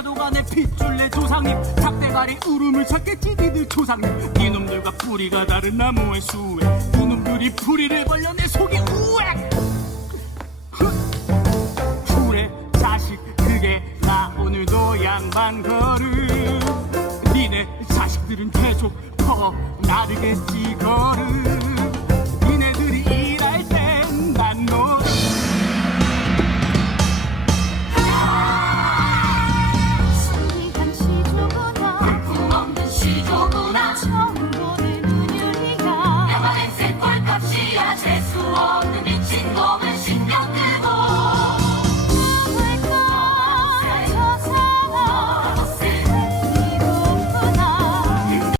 섀도가내 핏줄레 조상님. 삭대가리 울음을 찾겠지 니들 조상님. 니놈들과 뿌리가 다른 나무의 수에 그놈들이 뿌리를 벌려 내 속이 우악 hure 자식 그게 나 오늘도 양반 걸음. 니네 자식들은 계속 퍼 나르겠지 걸음. 처음 보는 눈을 네가 내가 된 새꼴값이야 재수없